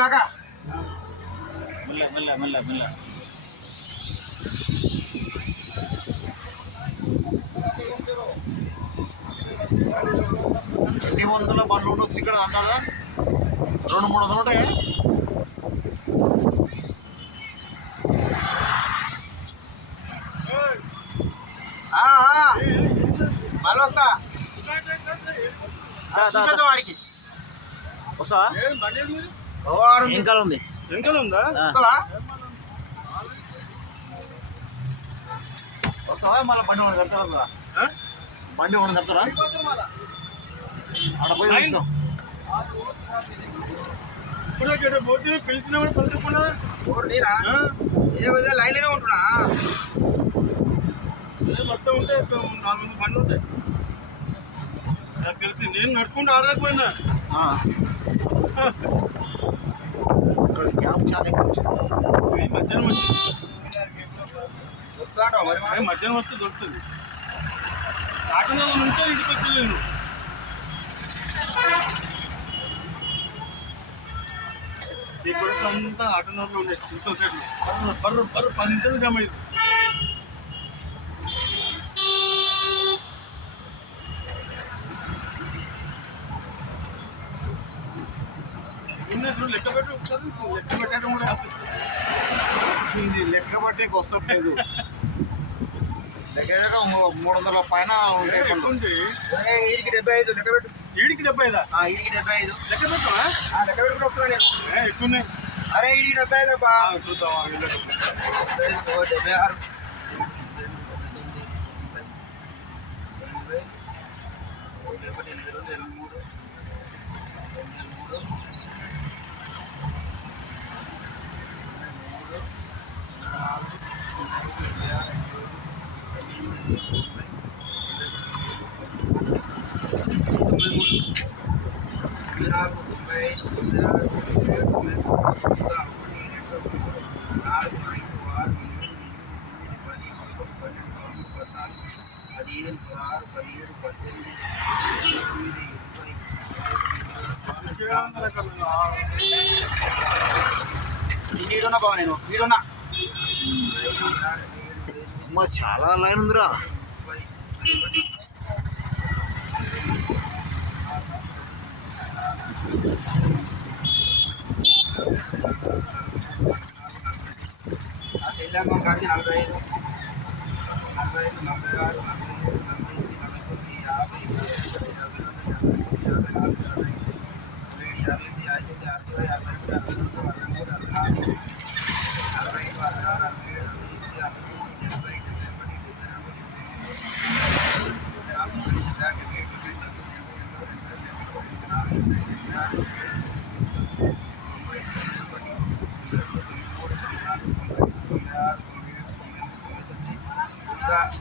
కాకా మెల్ల మెల్ల మెల్ల. ఎన్ని వందల బండ్లు ఉండొచ్చు ఇక్కడ అంతదా? 200-300 ఉంటాయా? మళ్ళీ వస్తా వాడికి వస్తా. ఇంకా ఉంది వస్తావా? మళ్ళీ బండి మనం కడతారా? బండి మనం కడతారా? అక్కడ పోయి చూస్తాం. పోతే పిలిచిన పలుచుకున్నా ఏ విధంగా లైన్లోనే ఉంటున్నా. మొత్తం ఉంటే 400 బండ్లు ఉంటాయి నాకు తెలిసి. నేను నడుపుకుంటూ ఆడలేకపోయిందా? ఇక్కడ గ్యాప్ చాలా ఎక్కువ వచ్చింది. మధ్యాహ్నం మధ్యాహ్నం వస్తే దొరుకుతుంది. ఆటోలో నుంచే ఇంటికి వచ్చలేదు. ఈ కొడుకు అంతా ఆటోనర్లో ఉండే సొసైటీలో బర్రు 10 నిమిషాలు జమ అయింది. లెక్క పెట్టి ఒకసారి లెక్క పెట్టడం కూడా ఇది లెక్క బట్టేకి వస్తలేదు. దగ్గర 300 పైన ఉంటాయి. 75 లెక్క పెట్టు. 75 లెక్క పెట్టా? లెక్క పెట్టి కూడా వస్తున్నా నేను. ఎక్కువ. అరే 75 అబ్బా. చూద్దామా? 76 వీడున్నా బావ. నేను వీడున్నా చాలా లైన్ ఉందిరా. తెలంగాణ కాసి 45 46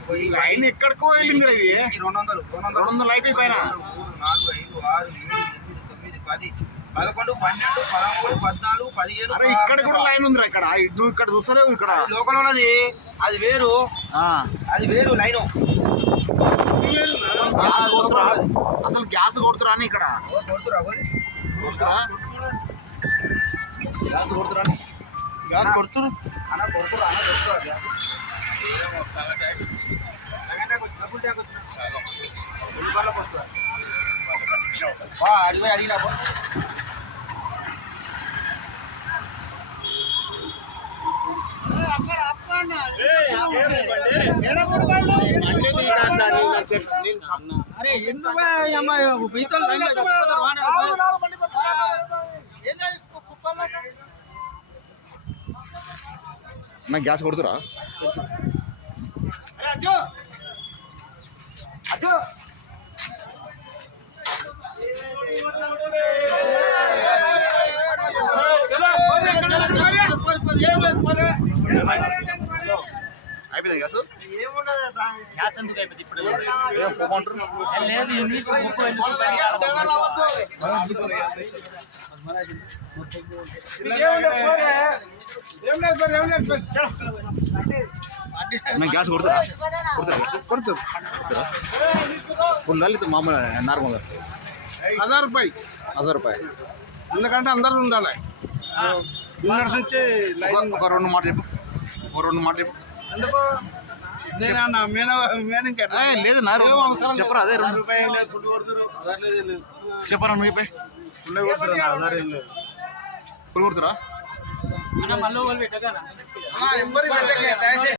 47 లైన్ ఎక్కడికో వెళ్ళిందిరా. ఇది 200 అయితే పైన 4 5 6 7 8 9 10 11 12 13 14 15. అరే ఇక్కడ కూడా లైన్ ఉందిరా. ఇక్కడ నువ్వు ఇక్కడ చూస్తలేవు. ఇక్కడ లోకల్ ఉన్నది అది వేరు. అది వేరు లైను. అసలు గ్యాస్ కొడుతురా అని ఇక్కడ గ్యాస్ కొడుతురా అని గ్యాస్ కొడుతురు అన్న కొడుతురు అన్న దొరుకుతుంది. అడిగి అడిగినా అరే ఎందుకు నా గ్యాస్ కొడుతురా? అయిపోయింది గ్యాస్. గ్యాస్ ఎందుకు అయిపోయింది ఇప్పుడు? గ్యాస్ కొడుతురా? కొడుతురా? కొడుతురా? ఫుల్ మామూలు నార్మల్. ₹1000 ₹1000 ఎందుకంటే అందరూ ఉండాలి విన్నర్స్ నుంచి ఒక 2 మాటలు చెప్పు ఎందుకు నేనన్నా మేనింగ్ లేదు నా చెప్పరా అదే ₹2 చెప్పరా నువ్వు చెప్పే పుల్ కొడుతురా మళ్ళీ వాళ్ళు పెట్టగా ఎవరికి పెట్టకే దయచేసి